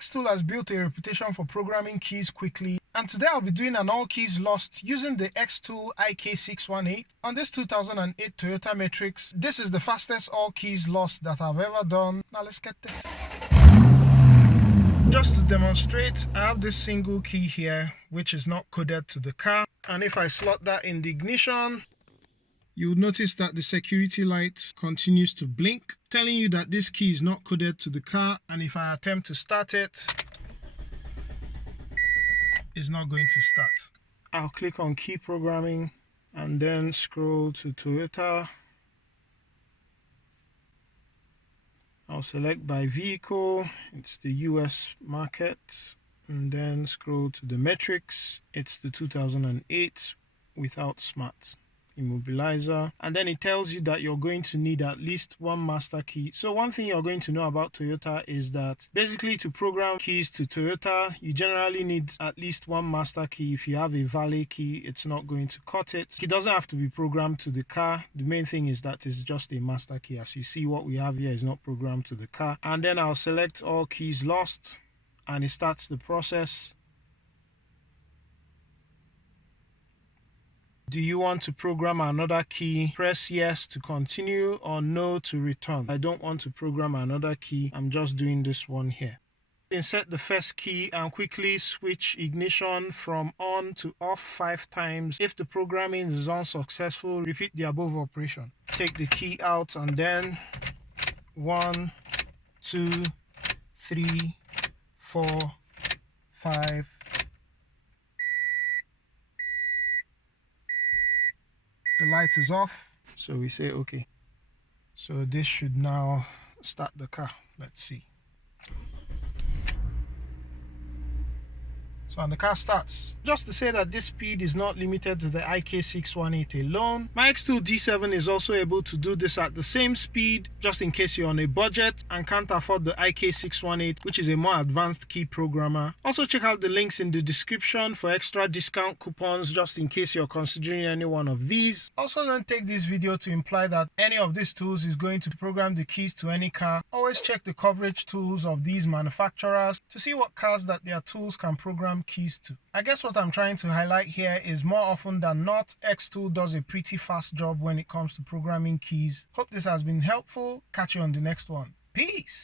XTOOL has built a reputation for programming keys quickly, and today I'll be doing an all keys lost using the XTOOL IK618 on this 2008 Toyota Matrix. This is the fastest all keys lost that I've ever done. Now let's get this. Just to demonstrate, I have this single key here which is not coded to the car, and if I slot that in the ignition, you'll notice that the security light continues to blink, telling you that this key is not coded to the car, and if I attempt to start it, it's not going to start. I'll click on key programming and then scroll to Toyota. I'll select by vehicle, it's the US market, and then scroll to the Matrix, it's the 2008 without smart immobilizer, and then it tells you that you're going to need at least one master key. So one thing you're going to know about Toyota is that basically to program keys to Toyota, you generally need at least one master key. If you have a valet key, it's not going to cut it. It doesn't have to be programmed to the car. The main thing is that it's just a master key. As you see, what we have here is not programmed to the car. And then I'll select all keys lost, and it starts the process. Do you want to program another key? Press yes to continue or no to return. I don't want to program another key. I'm just doing this one here. Insert the first key and quickly switch ignition from on to off 5 times. If the programming is unsuccessful, repeat the above operation. Take the key out and then 1, 2, 3, 4, 5. The light is off, so we say okay. So this should now start the car. Let's see. So and the car starts. Just to say that this speed is not limited to the IK618 alone. My XTOOL D7 is also able to do this at the same speed, just in case you're on a budget and can't afford the IK618, which is a more advanced key programmer. Also check out the links in the description for extra discount coupons, just in case you're considering any one of these. Also, don't take this video to imply that any of these tools is going to program the keys to any car. Always check the coverage tools of these manufacturers to see what cars that their tools can program keys to. I guess what I'm trying to highlight here is more often than not, XTOOL does a pretty fast job when it comes to programming keys. Hope this has been helpful. Catch you on the next one. Peace.